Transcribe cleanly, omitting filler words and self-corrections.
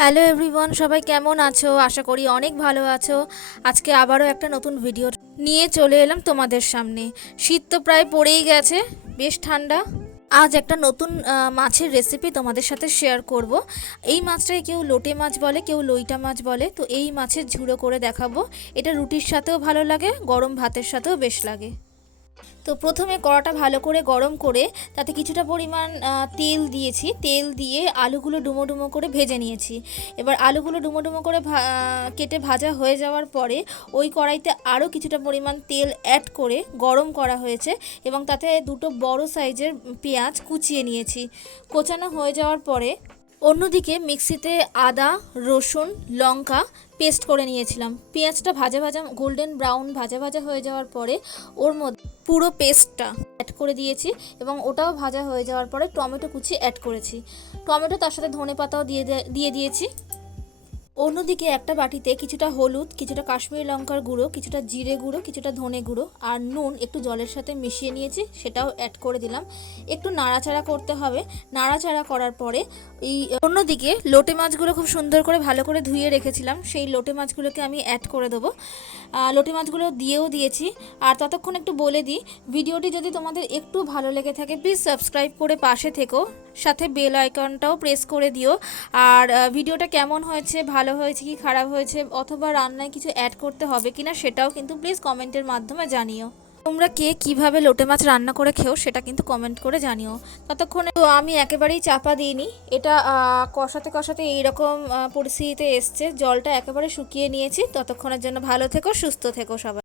Hello everyone, সবাই কেমন আছো? আশা করি অনেক ভালো আছো। আজকে আবারও একটা নতুন ভিডিও নিয়ে চলে এলাম তোমাদের সামনে। শীত তো প্রায় পড়েই গেছে, বেশ ঠান্ডা। আজ একটা নতুন মাছের রেসিপি তোমাদের সাথে শেয়ার করব। এই মাছটাকে কেউ লোটে মাছ বলে, কেউ লইটা মাছ বলে। তো এই মাছের ঝুড়ো করে দেখাবো। এটা রুটির সাথেও ভালো লাগে, গরম ভাতের সাথেও বেশ লাগে। তো প্রথমে কড়াটা ভালো করে গরম করে তাতে কিছুটা পরিমাণ তেল দিয়েছি। তেল দিয়ে আলুগুলো ডুমো ডুমো করে ভেজে নিয়েছি। এবার আলুগুলো ডুমো ডুমো করে কেটে ভাজা হয়ে যাওয়ার পরে ওই কড়াইতে আরও কিছুটা পরিমাণ তেল অ্যাড করে গরম করা হয়েছে এবং তাতে দুটো বড় সাইজের পেঁয়াজ কুচিয়ে নিয়েছি। কোচানো হয়ে যাওয়ার পরে অন্যদিকে মিক্সিতে আদা, রসুন, লঙ্কা পেস্ট করে নিয়েছিলাম। পেঁয়াজটা ভাজা ভাজা গোল্ডেন ব্রাউন ভাজা ভাজা হয়ে যাওয়ার পরে ওর মধ্যে পুরো পেস্টটা অ্যাড করে দিয়েছি এবং ওটাও ভাজা হয়ে যাওয়ার পরে টমেটো কুচি অ্যাড করেছি। টমেটো তার সাথে ধনেপাতাও দিয়ে দিয়েছি। অন্যদিকে একটা বাটিতে কিছুটা হলুদ, কিছুটা কাশ্মীরি লঙ্কার গুঁড়ো, কিছুটা জিরে গুঁড়ো, কিছুটা ধনে গুঁড়ো আর নুন একটু জলের সাথে মিশিয়ে নিয়েছি, সেটাও অ্যাড করে দিলাম। একটু নাড়াচাড়া করতে হবে। নাড়াচাড়া করার পরে অন্যদিকে লোটে মাছগুলো খুব সুন্দর করে ভালো করে ধুয়ে রেখেছিলাম, সেই লোটে মাছগুলোকে আমি অ্যাড করে দেবো। লোটে মাছগুলো দিয়েও দিয়েছি। আর ততক্ষণ একটু বলে দিই, ভিডিওটি যদি তোমাদের একটু ভালো লেগে থাকে প্লিজ সাবস্ক্রাইব করে পাশে থেকো, সাথে বেল আইকনটাও প্রেস করে দিও। আর ভিডিওটা কেমন হয়েছে, ভালো হয়েছে কি খারাপ হয়েছে, অথবা রান্নায় কিছু অ্যাড করতে হবে কিনা সেটাও কিন্তু প্লিজ কমেন্টের মাধ্যমে জানিও। তোমরা কে কিভাবে লোটে মাছ রান্না করে খেও সেটা কিন্তু কমেন্ট করে জানিও। ততক্ষণে তো আমি একেবারেই চাপা দিইনি, এটা কষাতে কষাতে এইরকম পরিস্থিতিতে এসছে, জলটা একেবারে শুকিয়ে নিয়েছি। ততক্ষণের জন্য ভালো থেকো, সুস্থ থেকো সবাই।